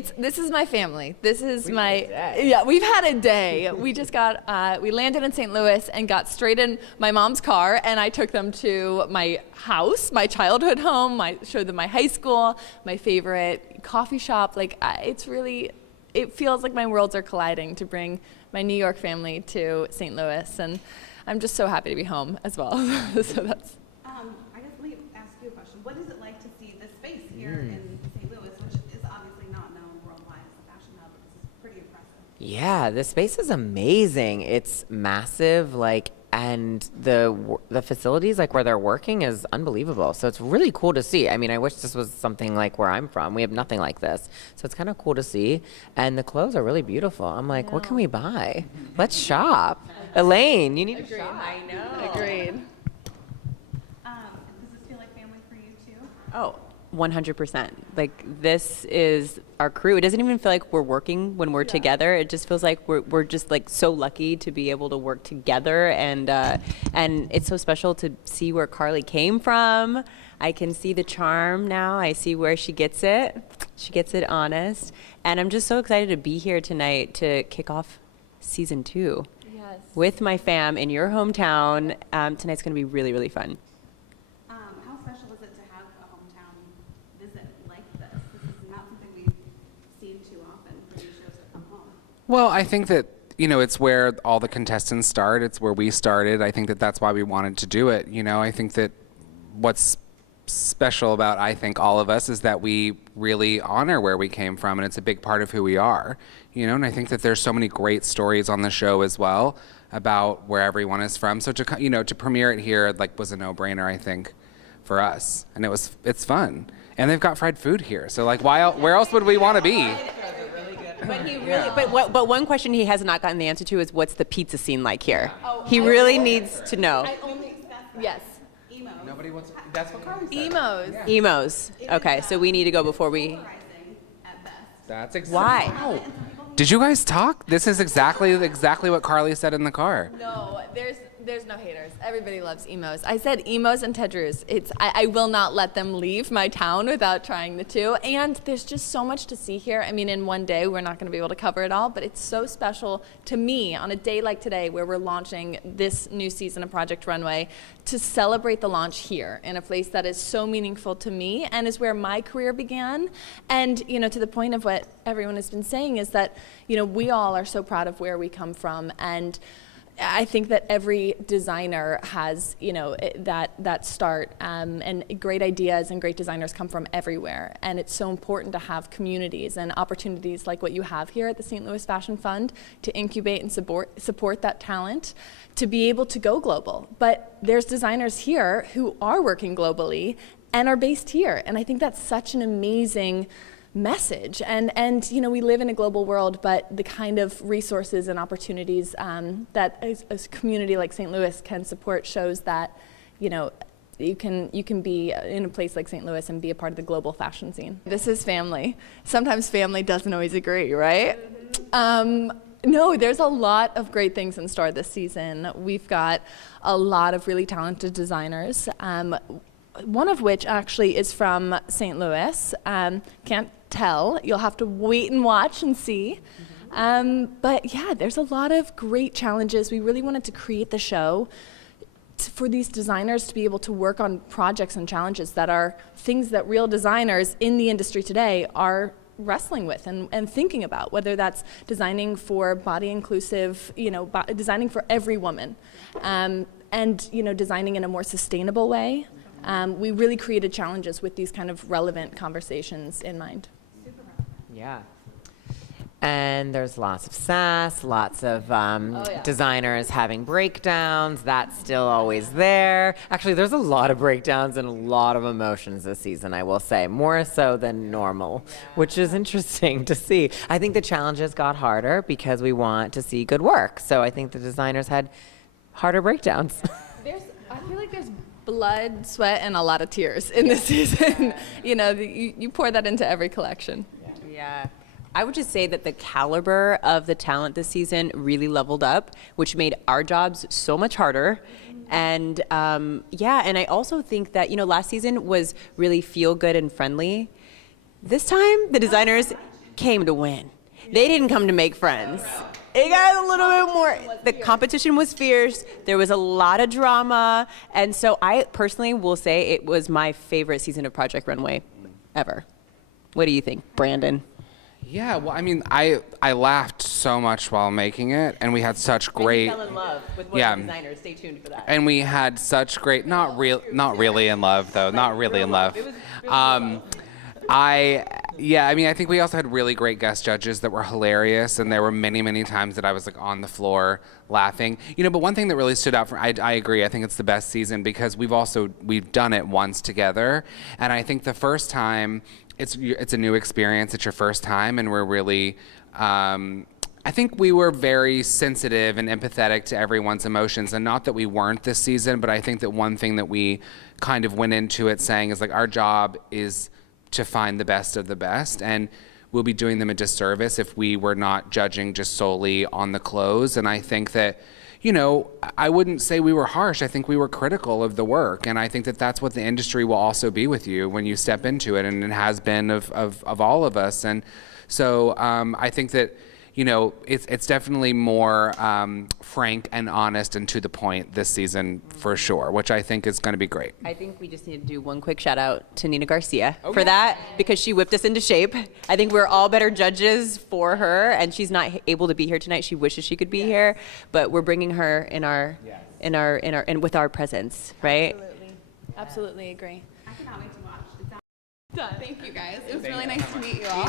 This is my family. This is yeah, we've had a day. We just we landed in St. Louis and got straight in my mom's car, and I took them to my house, my childhood home. I showed them my high school, my favorite coffee shop. Like, it feels like my worlds are colliding to bring my New York family to St. Louis, and I'm just so happy to be home as well. So that's. I guess let me ask you a question. What is it like to see this space here in St. Louis, which is obviously not known worldwide as a fashion hub? This is pretty impressive. Yeah, the space is amazing. It's massive, and the facilities, where they're working, is unbelievable. So it's really cool to see. I mean, I wish this was something like where I'm from. We have nothing like this. So it's kind of cool to see. And the clothes are really beautiful. I'm like, what can we buy? Let's shop. Elaine, you need to shop. I know. Agreed. Does this feel like family for you too? Oh, 100%. This is our crew. It doesn't even feel like we're working when we're together. It just feels like we're just so lucky to be able to work together, and it's so special to see where Karlie came from. I can see the charm now. I see where she gets it. She gets it honest, and I'm just so excited to be here tonight to kick off season 2 with my fam in your hometown. Tonight's going to be really, really fun. How special is it to have a hometown visit like this? This is not something we've seen too often for these shows that come home. Well, I think that, it's where all the contestants start. It's where we started. I think that that's why we wanted to do it. I think that what's special about, all of us, is that we really honor where we came from, and it's a big part of who we are. And I think that there's so many great stories on the show as well about where everyone is from. So to premiere it here, was a no-brainer, I think, for us. And it's fun. And they've got fried food here. So where else would we want to be? But one question he has not gotten the answer to is, what's the pizza scene like here? He really needs to know. Yes. Nobody wants. That's what Karlie said. Emos. Okay, so we need to go before we. That's exactly. Why? Did you guys talk? This is exactly what Karlie said in the car. No, there's no haters. Everybody loves emos. I said emos and Tedros. I will not let them leave my town without trying the two. And there's just so much to see here. I mean, in one day, we're not going to be able to cover it all, but it's so special to me on a day like today where we're launching this new season of Project Runway to celebrate the launch here in a place that is so meaningful to me and is where my career began. And, to the point of what everyone has been saying is that, we all are so proud of where we come from, and I think that every designer has, that start, and great ideas and great designers come from everywhere. And it's so important to have communities and opportunities like what you have here at the St. Louis Fashion Fund to incubate and support that talent, to be able to go global. But there's designers here who are working globally and are based here. And I think that's such an amazing message. And we live in a global world, but the kind of resources and opportunities that a community like St. Louis can support shows that, you can be in a place like St. Louis and be a part of the global fashion scene. This is family. Sometimes family doesn't always agree, right? No, there's a lot of great things in store this season. We've got a lot of really talented designers. One of which actually is from St. Louis. Can't tell. You'll have to wait and watch and see. But yeah, there's a lot of great challenges. We really wanted to create the show for these designers to be able to work on projects and challenges that are things that real designers in the industry today are wrestling with and thinking about, whether that's designing for body inclusive, designing for every woman, and designing in a more sustainable way. We really created challenges with these kind of relevant conversations in mind. Yeah. And there's lots of sass, lots of designers having breakdowns. That's still always there. Actually, there's a lot of breakdowns and a lot of emotions this season, I will say, more so than normal, which is interesting to see. I think the challenges got harder because we want to see good work. So I think the designers had harder breakdowns. I feel like there's blood, sweat, and a lot of tears in this season. You pour that into every collection. Yeah. I would just say that the caliber of the talent this season really leveled up, which made our jobs so much harder. And and I also think that, last season was really feel good and friendly. This time, the designers came to win. They didn't come to make friends. It got a little bit more, the competition was fierce. There was a lot of drama. And so I personally will say it was my favorite season of Project Runway ever. What do you think, Brandon? Yeah, well, I mean, I laughed so much while making it, and we had such great. And you fell in love with one of the designers. Stay tuned for that. And we had such great, not really in love though, not really in love. It was really I think we also had really great guest judges that were hilarious, and there were many times that I was like on the floor laughing. But one thing that really stood out I agree, I think it's the best season because we've done it once together, and I think the first time it's a new experience, it's your first time, and we're really I think we were very sensitive and empathetic to everyone's emotions, and not that we weren't this season, but I think that one thing that we kind of went into it saying is like our job is to find the best of the best, and we'll be doing them a disservice if we were not judging just solely on the clothes. And I think that, I wouldn't say we were harsh. I think we were critical of the work, and I think that that's what the industry will also be with you when you step into it, and it has been of all of us. And so I think that it's definitely more frank and honest and to the point this season for sure, which I think is going to be great. I think we just need to do one quick shout out to Nina Garcia for that, because she whipped us into shape. I think we're all better judges for her, and she's not able to be here tonight. She wishes she could be here, but we're bringing her in with our presence, right? Absolutely agree. I cannot wait to watch. Thank you guys. It was really nice to meet you all.